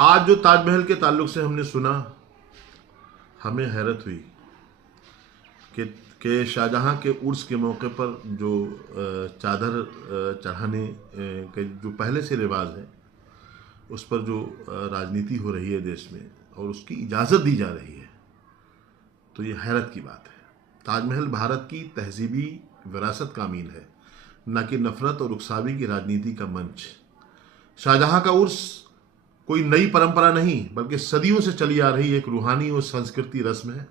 आज जो ताजमहल के ताल्लुक से हमने सुना, हमें हैरत हुई कि शाहजहां के उर्स के मौके पर जो चादर चढ़ाने के जो पहले से रिवाज है, उस पर जो राजनीति हो रही है देश में और उसकी इजाज़त दी जा रही है, तो ये हैरत की बात है। ताजमहल भारत की तहजीबी विरासत का अमीन है, न कि नफरत और उकसावी की राजनीति का मंच। शाहजहां का उर्स कोई नई परंपरा नहीं, बल्कि सदियों से चली आ रही एक रूहानी और संस्कृति रस्म है,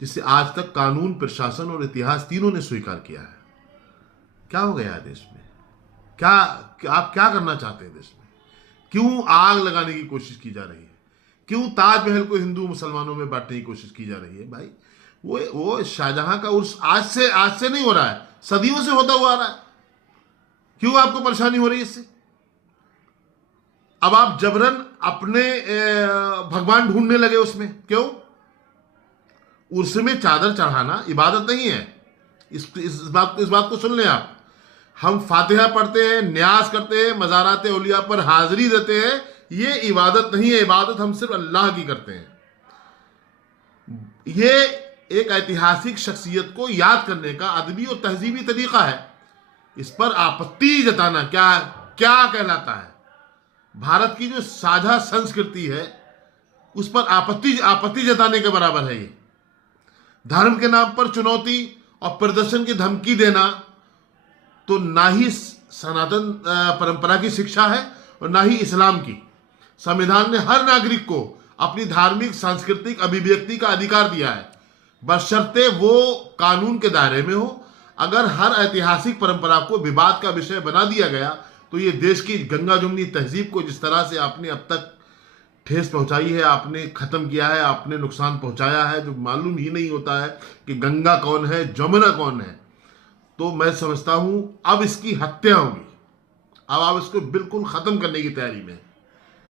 जिसे आज तक कानून, प्रशासन और इतिहास तीनों ने स्वीकार किया है। क्या हो गया है देश में? आप क्या करना चाहते हैं देश में? क्यों आग लगाने की कोशिश की जा रही है? क्यों ताजमहल को हिंदू मुसलमानों में बांटने की कोशिश की जा रही है? भाई वो शाहजहां का उर्स आज से नहीं हो रहा है, सदियों से होता हुआ आ रहा है। क्यों आपको परेशानी हो रही है इससे? अब आप जबरन अपने भगवान ढूंढने लगे उसमें। क्यों? उर्स में चादर चढ़ाना इबादत नहीं है। इस बात को सुन लें आप। हम फातिहा पढ़ते हैं, न्यास करते हैं, मज़ारात औलिया पर हाजिरी देते हैं, ये इबादत नहीं है। इबादत हम सिर्फ अल्लाह की करते हैं। ये एक ऐतिहासिक शख्सियत को याद करने का अदबी और तहजीबी तरीका है। इस पर आपत्ति जताना क्या कहलाता है? भारत की जो साझा संस्कृति है, उस पर आपत्ति जताने के बराबर है ये। धर्म के नाम पर चुनौती और प्रदर्शन की धमकी देना तो ना ही सनातन परंपरा की शिक्षा है और ना ही इस्लाम की। संविधान ने हर नागरिक को अपनी धार्मिक सांस्कृतिक अभिव्यक्ति का अधिकार दिया है, बशर्ते वो कानून के दायरे में हो। अगर हर ऐतिहासिक परंपरा को विवाद का विषय बना दिया गया, तो ये देश की गंगा जमुनी तहजीब को जिस तरह से आपने अब तक ठेस पहुंचाई है, आपने खत्म किया है, आपने नुकसान पहुंचाया है, जो मालूम ही नहीं होता है कि गंगा कौन है, जमुना कौन है, तो मैं समझता हूं अब इसकी हत्या होगी। अब आप इसको बिल्कुल खत्म करने की तैयारी में।